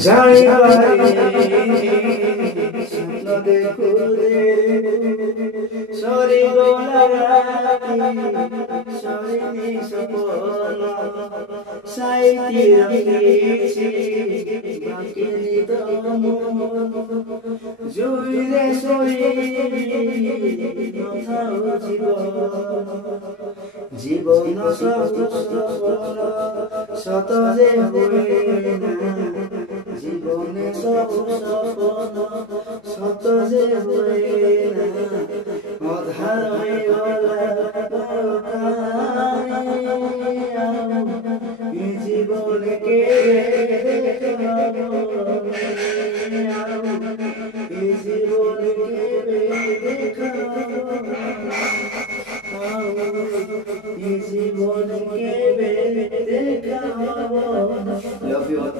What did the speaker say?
জানি স্বপ্ন দেখো রে সরি গোলারাতি সরি সপন সাইতি রখিছি বাকি নিতম জুইরে সইবি নথাও জীবন সব শত যে হয় না জীবনে সব সপন শত যে হয় না অধার হয়ে গলা জীবনকে